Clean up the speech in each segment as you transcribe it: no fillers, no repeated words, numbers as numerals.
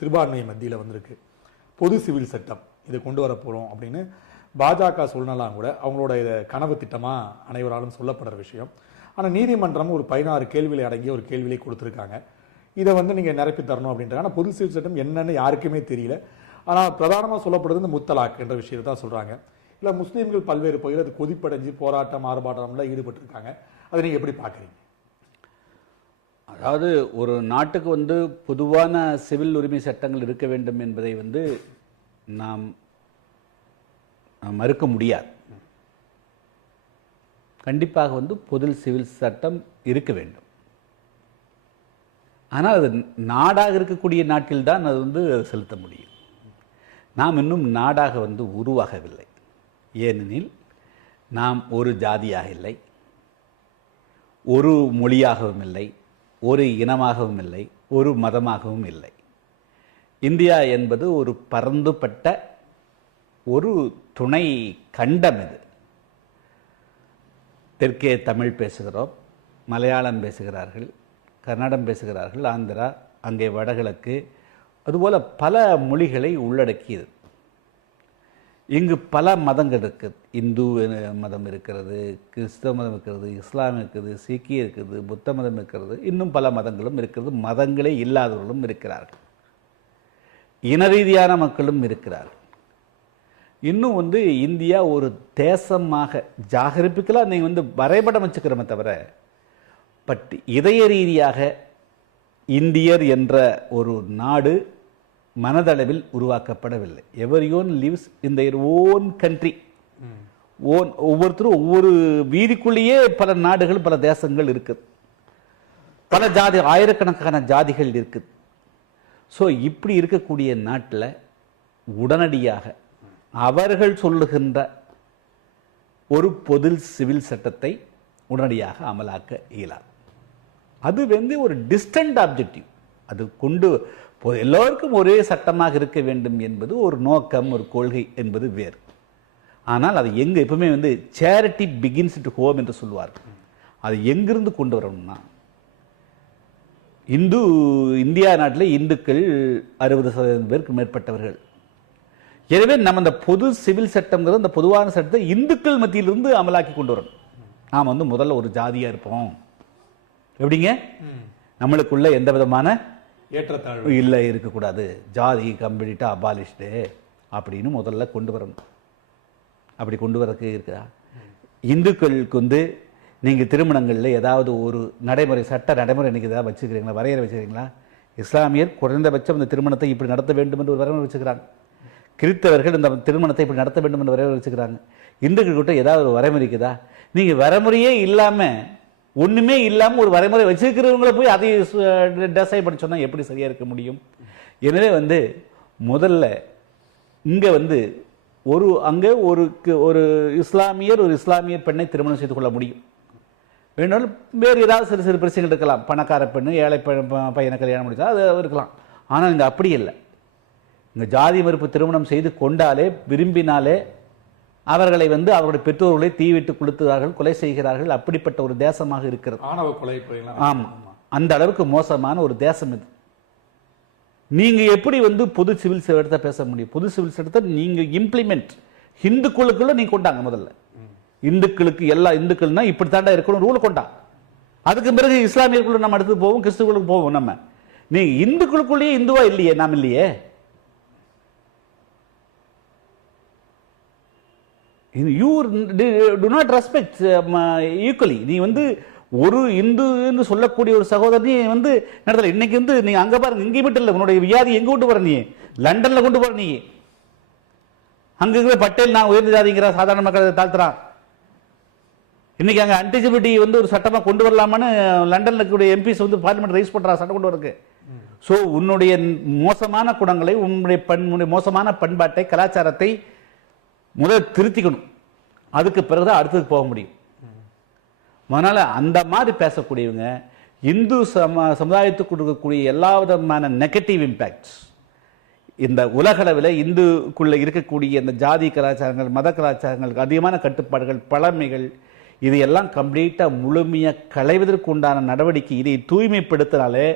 சிறுபான்மை மத்தியில் வந்திருக்கு. பொது சிவில் சட்டம் இதை கொண்டு வர போகிறோம் அப்படின்னு பாஜக சொல்லலாம் கூட அவங்களோட இதை கனவு திட்டமாக அனைவராலும் சொல்லப்படுற விஷயம். ஆனால் நீதிமன்றம் ஒரு 16 கேள்விகளை அடங்கிய ஒரு கேள்வியை கொடுத்துருக்காங்க. இதை நீங்கள் நிரப்பி தரணும் அப்படின்றாங்க. ஆனால் பொது சிவில் சட்டம் என்னன்னு யாருக்குமே தெரியல. ஆனால் பிரதானமாக சொல்லப்படுறது இந்த முத்தலாக் என்ற விஷயத்தை தான் சொல்கிறாங்க. இல்லை முஸ்லீம்கள் பல்வேறு பகுதியில் அது கொதிப்படைஞ்சு போராட்டம் ஆர்ப்பாட்டம்லாம் ஈடுபட்டிருக்காங்க. அதை நீங்கள் எப்படி பார்க்குறீங்க? அதாவது ஒரு நாட்டுக்கு பொதுவான சிவில் உரிமை சட்டங்கள் இருக்க வேண்டும் என்பதை நாம் மறுக்க முடியாது. கண்டிப்பாக பொது சிவில் சட்டம் இருக்க வேண்டும். ஆனால் அது நாடாக இருக்கக்கூடிய நாட்டில்தான் அது செலுத்த முடியும். நாம் இன்னும் நாடாக உருவாகவில்லை. ஏனெனில் நாம் ஒரு ஜாதியாக இல்லை, ஒரு மொழியாகவும் இல்லை, ஒரு இனமாகவும் இல்லை, ஒரு மதமாகவும் இல்லை. இந்தியா என்பது ஒரு பரந்துபட்ட ஒரு துணை கண்டம். இது தெற்கே தமிழ் பேசுகிறோம், மலையாளம் பேசுகிறார்கள், கன்னடம் பேசுகிறார்கள், ஆந்திரா, அங்கே வடகிழக்கு, அதுபோல் பல மொழிகளை உள்ளடக்கியது. இங்கு பல மதங்கள் இருக்குது. இந்து மதம் இருக்கிறது, கிறிஸ்தவ மதம் இருக்கிறது, இஸ்லாம் இருக்குது, சீக்கியம் இருக்குது, புத்த மதம் இருக்கிறது, இன்னும் பல மதங்களும் இருக்கிறது. மதங்களே இல்லாதவர்களும் இருக்கிறார்கள், இன ரீதியான மக்களும் இருக்கிறார்கள். இன்னும் இந்தியா ஒரு தேசமாக ஜாகிரபிக்கலாக நீங்கள் வரைபடம் வச்சுக்கிறோமே தவிர, பட் இதய ரீதியாக இந்தியர் என்ற ஒரு நாடு மனதளவில் உருவாக்கப்படவில்லை. Everyone lives in their own country. ஒவ்வொருத்தரும் ஒவ்வொரு வீதிக்குள்ளேயே பல நாடுகள், பல தேசங்கள் இருக்குது, பல ஜாதி, ஆயிரக்கணக்கான ஜாதிகள் இருக்குது. ஸோ இப்படி இருக்கக்கூடிய நாட்டில் உடனடியாக அவர்கள் சொல்லுகின்ற ஒரு பொது சிவில் சட்டத்தை உடனடியாக அமலாக்க இயலாது. அது ஒரு டிஸ்டன்ட் ஆப்ஜெக்டிவ். அது கொண்டு எல்லோருக்கும் ஒரே சட்டமாக இருக்க வேண்டும் என்பது ஒரு நோக்கம், ஒரு கொள்கை என்பது வேறு. ஆனால் அது எங்கே எப்பவுமே சேரிட்டி பிகின்ஸ் டு ஹோம் என்று சொல்வார்கள். அது எங்கிருந்து கொண்டு வரணும்னா, இந்தியா நாட்டில் இந்துக்கள் 60% பேருக்கு மேற்பட்டவர்கள். எனவே நம்ம அந்த பொது சிவில் சட்டம்ங்கிறது, அந்த பொதுவான சட்டத்தை இந்துக்கள் மத்தியிலிருந்து அமலாக்கி கொண்டு வரணும். நாம் முதல்ல ஒரு ஜாதியாக இருப்போம், எப்படிங்க, நம்மளுக்குள்ள எந்த விதமான ஏற்றத்தாழ்வு இல்லை இருக்கக்கூடாது, ஜாதி கம்ப்ளீட்டாக அபாலிஷ்டு அப்படின்னு முதல்ல கொண்டு வரணும். அப்படி கொண்டு வரக்கு இருக்கா? இந்துக்களுக்கு நீங்கள் திருமணங்களில் ஏதாவது ஒரு நடைமுறை, சட்ட நடைமுறை இன்றைக்கி ஏதாவது வச்சுக்கிறீங்களா, வரையறை வச்சுக்கிறீங்களா? இஸ்லாமியர் குறைந்தபட்சம் இந்த திருமணத்தை இப்படி நடத்த வேண்டும் என்று ஒரு வரைமுறை வச்சுக்கிறாங்க. கிறிஸ்தவர்கள் இந்த திருமணத்தை இப்படி நடத்த வேண்டும் என்று வரைமுறை வச்சுக்கிறாங்க. இந்துக்கள்கிட்ட ஏதாவது ஒரு வரைமுறை இருக்குதா? நீங்கள் வரைமுறையே இல்லாமல், ஒன்றுமே இல்லாமல் ஒரு வரைமுறை வச்சுருக்கிறவங்கள போய் அதை டெசைட் பண்ணி சொன்னால் எப்படி சரியாக இருக்க முடியும்? எனவே முதல்ல இங்கே அங்கே ஒரு இஸ்லாமியர் ஒரு இஸ்லாமியர் பெண்ணை திருமணம் செய்து கொள்ள முடியும். வேணாலும் வேறு ஏதாவது சிறு சிறு பிரச்சனைகள் இருக்கலாம். பணக்கார பெண்ணு ஏழை பையனை கல்யாணம் முடிச்சா அது இருக்கலாம். ஆனால் இங்கே அப்படி இல்லை. இங்கே ஜாதி மறுப்பு திருமணம் செய்து கொண்டாலே, விரும்பினாலே அவர்களை அவருடைய பெற்றோர்களை தீவிட்டு கொளுத்துகிறார்கள், கொலை செய்கிறார்கள். அப்படிப்பட்ட ஒரு தேசமாக இருக்கிறது. ஆமாம், அந்த அளவுக்கு மோசமான ஒரு தேசம் இது. நீங்க எப்படி பொது சிவில் சட்டத்தை பேச முடியும்? பொது சிவில் சட்டத்தை நீங்க இம்ப்ளிமெண்ட் இந்துக்களுக்குள்ள நீங்க கொண்டாங்க. முதல்ல இந்துக்களுக்கு, எல்லா இந்துக்கள்னா இப்படி தாண்டா இருக்கணும் ரூல் கொண்டா. அதுக்கு பிறகு இஸ்லாமியர்களுக்குள்ள நம்ம அடுத்து போவோம், கிறிஸ்துவர்களுக்கு போவோம். நம்ம நீங்க இந்துக்களுக்குள்ளேயே இந்துவா இல்லையே, நாம் இல்லையே. You to not respect equally. நீ ஒரு இந்துன்னு சொல்லக்கூடிய ஒரு சகோதரி நடத்தல. இன்னைக்கு நீ அங்க பாருங்க, இங்கே மட்டும் இல்லை, உன்னுடைய வியாதி எங்க கொண்டு போற? நீ லண்டன்ல கொண்டு போற. நீ அங்க இருக்கிற பட்டேல் நான் உயர்ந்த ஜாதிங்கிற சாதாரண மக்களை தாழ்த்துறான். இன்னைக்கு அங்க அன்டச்சபிலிட்டி ஒரு சட்டமா கொண்டு வரலாமான்னு லண்டன்ல இருக்கக்கூடிய எம்பிஸ் பார்லிமெண்ட் ரைஸ் பண்றா, சட்டம் கொண்டு வரக்கு. ஸோ உன்னுடைய மோசமான குணங்களை, உன்னுடைய மோசமான பண்பாட்டை, கலாச்சாரத்தை முதல் திருத்திக்கணும். அதுக்கு பிறகுதான் அடுத்ததுக்கு போக முடியும். அதனால அந்த மாதிரி பேசக்கூடியவங்க இந்து சமுதாயத்துக்கு கொடுக்கக்கூடிய எல்லா விதமான நெகட்டிவ் இம்பேக்ட்ஸ், இந்த உலகளவில் இந்துக்குள்ள இருக்கக்கூடிய இந்த ஜாதி கலாச்சாரங்கள், மத கலாச்சாரங்களுக்கு அதிகமான கட்டுப்பாடுகள், பழமைகள், இதையெல்லாம் கம்ப்ளீட்டாக முழுமையாக களைவதற்கு உண்டான நடவடிக்கை, இதை தூய்மைப்படுத்தினாலே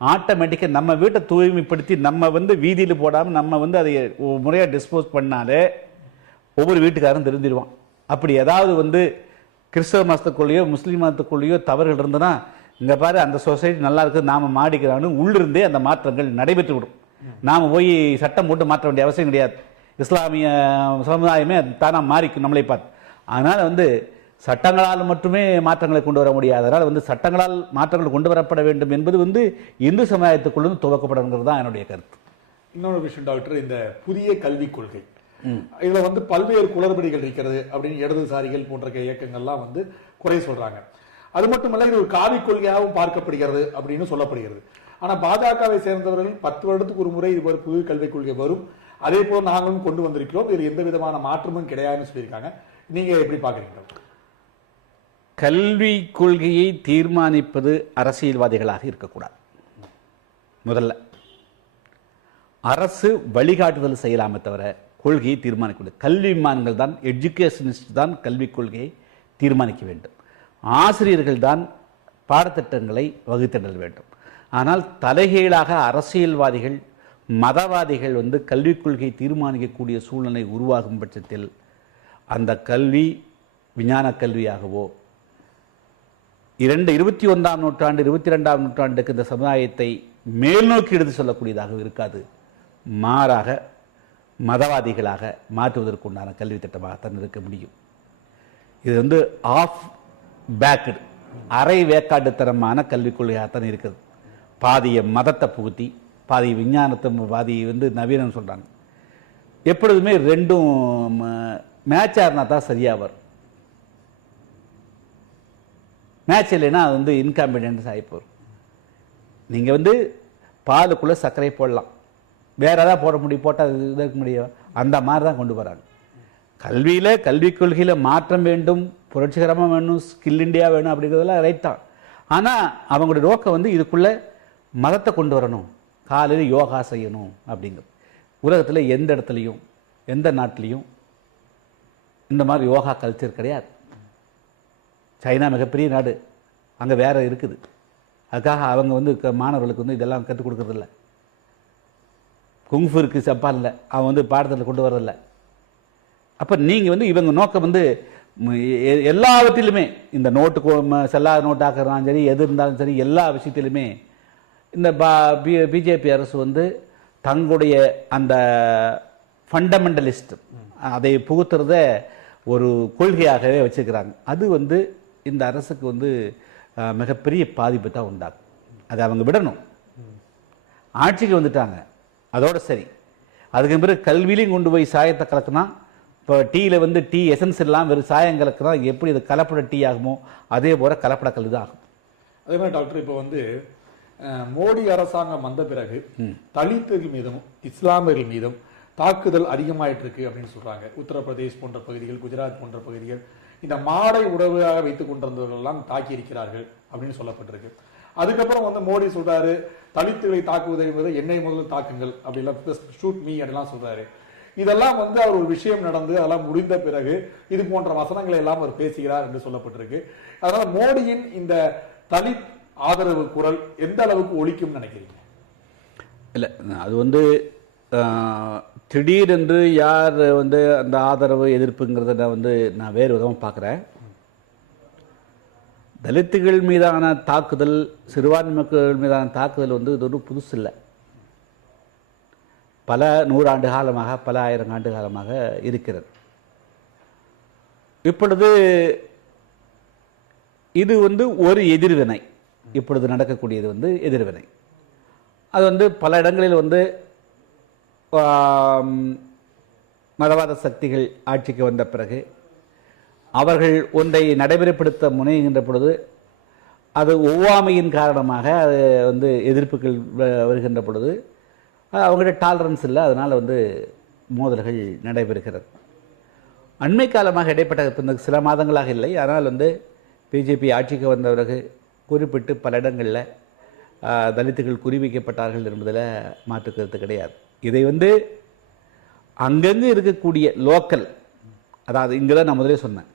ஆட்டோமேட்டிக்காக நம்ம வீட்டை தூய்மைப்படுத்தி நம்ம வந்து வீதியில் போடாமல் நம்ம வந்து அதை முறையாக டிஸ்போஸ் பண்ணாலே ஒவ்வொரு வீட்டுக்காரரும் தெரிஞ்சிடுவான். அப்படி ஏதாவது வந்து கிறிஸ்தவ மதத்துக்குள்ளேயோ முஸ்லீம் மதத்துக்குள்ளேயோ தவறுகள் இருந்ததுன்னா, இங்கே பாரு அந்த சொசைட்டி நல்லா இருக்குது நாம் மாடிக்கிறான்னு உள்ளிருந்தே அந்த மாற்றங்கள் நடைபெற்று விடும். நாம் போய் சட்டம் போட்டு மாற்ற வேண்டிய அவசியம் கிடையாது. இஸ்லாமிய சமுதாயமே தானாக மாறிக்கும் நம்மளை பார்த்து. அதனால் வந்து சட்டங்களால் மட்டுமே மாற்றங்களை கொண்டு வர முடியாது. அதனால் வந்து சட்டங்களால் மாற்றங்கள் கொண்டு வரப்பட வேண்டும் என்பது வந்து இந்து சமுதாயத்துக்குள்ளும் துவக்கப்படணுங்கிறது தான் என்னுடைய கருத்து. இன்னொரு விஷயம் டாக்டர், இந்த புதிய கல்விக் கொள்கை இதுல வந்து பல்வேறு குளறுபடிகள் இருக்கிறது அப்படின்னு இடதுசாரிகள் போன்ற இயக்கங்கள்லாம் வந்து குறை சொல்றாங்க. அது மட்டுமல்ல, இது ஒரு காவி கொள்கையாகவும் பார்க்கப்படுகிறது அப்படின்னு சொல்லப்படுகிறது. ஆனா பாஜகவை சேர்ந்தவர்கள் 10 வருடத்துக்கு ஒரு முறை இது புதிய கல்விக் கொள்கை வரும், அதே போல நாங்களும் கொண்டு வந்திருக்கிறோம், இதுல எந்த விதமான மாற்றமும் கிடையாதுன்னு சொல்லியிருக்காங்க. நீங்க எப்படி பாக்குறீங்க? கல்வி கொள்கையை தீர்மானிப்பது அரசியல்வாதிகளாக இருக்கக்கூடாது. முதல்ல அரசு வழிகாட்டுதல் செய்யலாமே தவிர கொள்கையை தீர்மானிக்க. கல்விமான்கள் தான், எஜுகேஷனிஸ்ட் தான் கல்விக் கொள்கையை தீர்மானிக்க வேண்டும். ஆசிரியர்கள் தான் பாடத்திட்டங்களை வகுத்திடல் வேண்டும். ஆனால் தலைகீழாக அரசியல்வாதிகள் மதவாதிகள் வந்து கல்விக் கொள்கையை தீர்மானிக்கக்கூடிய சூழ்நிலை உருவாகும் பட்சத்தில் அந்த கல்வி விஞ்ஞான கல்வியாகவோ 21ஆம் நூற்றாண்டு 22ஆம் நூற்றாண்டுக்கு இந்த சமுதாயத்தை மேல்நோக்கி எடுத்து சொல்லக்கூடியதாக இருக்காது. மாறாக மதவாதிகளாக மாற்றுவதற்குண்டான கல்வி திட்டமாகத்தான் இருக்க முடியும். இது வந்து ஆஃப் பேக்டு, அரை வேக்காட்டுத்தனமான கல்விக் கொள்கையாகத்தான் இருக்குது. பாதிய மதத்தை புகுத்தி பாதி விஞ்ஞானத்தை பாதி வந்து நவீனம் சொல்கிறாங்க. எப்பொழுதுமே ரெண்டும் மேட்ச் ஆகினா தான் சரியாக வரும். மேட்ச் இல்லைன்னா அது வந்து இன்காம்பிடன்ஸ் ஆகிப்போம். நீங்கள் வந்து பாலுக்குள்ளே சர்க்கரை போடலாம், வேற ஏதாவது போட முடியும், போட்டால் இருக்க முடியும். அந்த மாதிரி தான் கொண்டு வராங்க. கல்வியில் கல்விக் கொள்கையில் மாற்றம் வேண்டும், புரட்சிகரமாக வேணும், ஸ்கில் இண்டியா வேணும் அப்படிங்கிறதெல்லாம் ரைட் தான். ஆனால் அவங்களுடைய நோக்கம் வந்து இதுக்குள்ளே மதத்தை கொண்டு வரணும், காலையில் யோகா செய்யணும் அப்படிங்கிறது. உலகத்தில் எந்த இடத்துலையும் எந்த நாட்டிலையும் இந்த மாதிரி யோகா கல்ச்சர் கிடையாது. சைனா மிகப்பெரிய நாடு, அங்கே வேற இருக்குது. அதுக்காக அவங்க வந்து மாணவர்களுக்கு வந்து இதெல்லாம் கற்றுக் கொடுக்குறதில்ல. குங்ஃபு இருக்குது ஜப்பானில், அவன் வந்து பாடத்தில் கொண்டு வரதில்லை. அப்போ நீங்கள் வந்து இவங்க நோக்கம் வந்து எல்லாவற்றிலுமே இந்த நோட்டு செல்லாத நோட்டாக்குறாலும் சரி, எது இருந்தாலும் சரி, எல்லா விஷயத்திலுமே இந்த பிஜேபி அரசு வந்து தங்களுடைய அந்த ஃபண்டமெண்டலிஸ்ட் அதை புகுத்துறத ஒரு கொள்கையாகவே வச்சுக்கிறாங்க. அது வந்து இந்த அரசுக்கு வந்து மிகப்பெரிய பாதிப்பு தான் உண்டாகும். அதை அவங்க விடணும். ஆட்சிக்கு வந்துட்டாங்க, அதோட சரி. அதுக்கு பிறகு கல்வியிலையும் கொண்டு போய் சாயத்தை கலக்குனா, இப்போ டீயில் வந்து டீ எசன்ஸ் எல்லாம் வெறும் சாயம் கலக்குனா எப்படி இது கலப்பட டீ ஆகுமோ அதே போல கலப்பட கல் தான் ஆகும். அதே மாதிரி டாக்டர், இப்போ வந்து மோடி அரசாங்கம் வந்த பிறகு தலித்துகள் மீதும் இஸ்லாமியர்கள் மீதும் தாக்குதல் அதிகமாயிட்டு இருக்கு அப்படின்னு சொல்றாங்க. உத்தரப்பிரதேஷ் போன்ற பகுதிகள், குஜராத் போன்ற பகுதிகள் இந்த மாடை உறவாக வைத்துக் கொண்டிருந்தவர்கள் எல்லாம் தாக்கி இருக்கிறார்கள் அப்படின்னு சொல்லப்பட்டிருக்கு. அதுக்கப்புறம் வந்து மோடி சொல்றாரு, தலித்துகளை தாக்குவதை என்பது என்னை முதல்ல தாக்குங்கள் அப்படிலாம், ஷூட் மீ அப்படிலாம் சொல்றாரு. இதெல்லாம் வந்து அவர் ஒரு விஷயம் நடந்து அதெல்லாம் முடிந்த பிறகு இது போன்ற வசனங்களை எல்லாம் அவர் பேசுகிறார் என்று சொல்லப்பட்டிருக்கு. அதனால மோடியின் இந்த தலித் ஆதரவு குரல் எந்த அளவுக்கு ஒலிக்கும் நினைக்கிறீங்க? இல்லை, அது வந்து திடீரென்று யார் வந்து அந்த ஆதரவு எதிர்ப்புங்கிறத வந்து நான் வேறு விதமாக பார்க்குறேன். தலித்துகள் மீதான தாக்குதல், சிறுபான்மை மக்கள் மீதான தாக்குதல் வந்து இது ஒரு புதுசு இல்லை. பல நூறாண்டு காலமாக, பல ஆயிரம் ஆண்டு காலமாக இருக்கிறது. இப்பொழுது இது வந்து ஒரு எதிர்வினை. இப்பொழுது நடக்கக்கூடியது வந்து எதிர்வினை. அது வந்து பல இடங்களில் வந்து மதவாத சக்திகள் ஆட்சிக்கு வந்த பிறகு அவர்கள் ஒன்றை நடைமுறைப்படுத்த முனைகின்ற பொழுது அது ஒவ்வாமையின் காரணமாக அது வந்து எதிர்ப்புகள் வருகின்ற பொழுது அவங்கள்ட்ட டாலரன்ஸ் இல்லை, அதனால் வந்து மோதல்கள் நடைபெறுகிறது. அண்மை காலமாக இடைப்பட்ட சில மாதங்களாக இல்லை, ஆனால் வந்து பிஜேபி ஆட்சிக்கு வந்த பிறகு குறிப்பிட்டு பல இடங்களில் தலித்துகள் குறிவைக்கப்பட்டார்கள் என்பதில் மாற்று கருத்து கிடையாது. இதை வந்து அங்கங்கே இருக்கக்கூடிய லோக்கல், அதாவது இங்கே தான் நான் முதலே சொன்னேன்,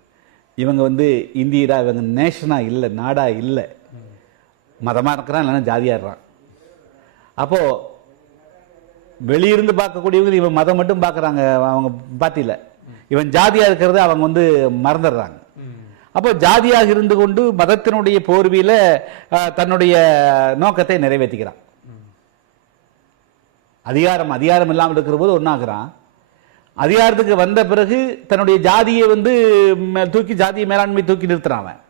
இவங்க வந்து இந்தியரா, இவங்க நேஷனாக இல்லை, நாடாக இல்லை, மதமாக இருக்கிறான் இல்லைன்னா ஜாதியாக இருக்கிறான். அப்போ வெளியிருந்து பார்க்கக்கூடியவங்க இவன் மதம் மட்டும் பார்க்குறாங்க, அவங்க பார்ட்டியில் இவன் ஜாதியாக இருக்கிறத அவங்க வந்து மறந்துடுறாங்க. அப்போ ஜாதியாக இருந்து கொண்டு மதத்தினுடைய போர்வையில் தன்னுடைய நோக்கத்தை நிறைவேற்றிக்கிறான். அதிகாரம் இல்லாமல் இருக்கிற போது ஒன்றாகிறான். அதிகாரத்துக்கு வந்த பிறகு தன்னுடைய ஜாதியை வந்து ஜாதிய மேலாண்மை தூக்கி நிறுத்துறான்.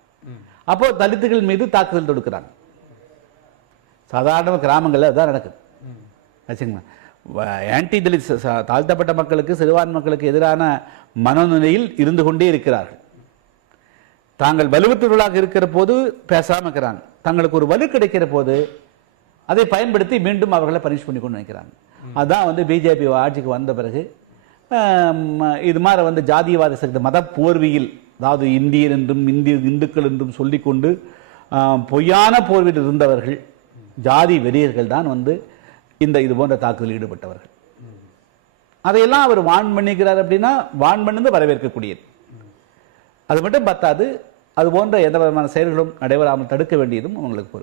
அப்போ தலித்துகள் மீது தாக்குதல் தொடுக்கிறாங்க. சாதாரண கிராமங்களில் அதுதான் நடக்குது. வச்சுங்களா, ஆன்டி தலித் தாழ்த்தப்பட்ட மக்களுக்கு சிறுபான்மை மக்களுக்கு எதிரான மனநிலையில் இருந்து கொண்டே இருக்கிறார்கள். தாங்கள் வலுவற்றவர்களாக இருக்கிற போது பேசாமல் இருக்கிறாங்க. தங்களுக்கு ஒரு வலு கிடைக்கிற போது அதை பயன்படுத்தி மீண்டும் அவர்களை பனிஷ் பண்ணி கொண்டு நினைக்கிறாங்க. அதுதான் வந்து பிஜேபி ஆட்சிக்கு வந்த பிறகு இது மாதிரி வந்து ஜாதியவாத சக்தி மத போர்வையில், அதாவது இந்தியர் என்றும் இந்துக்கள் என்றும் சொல்லிக்கொண்டு பொய்யான போர்வையில் இருந்தவர்கள், ஜாதி வெறியர்கள் தான் வந்து இது போன்ற தாக்குதலில் ஈடுபட்டவர்கள். அதையெல்லாம் அவர் வான் பண்ணிக்கிறார். அப்படின்னா வான் பண்ணது வரவேற்கக்கூடியது. அது மட்டும் பத்தாது, அது போன்ற எந்த விதமான செயல்களும் நடைபெறாமல் தடுக்க வேண்டியதும் அவங்களுக்கு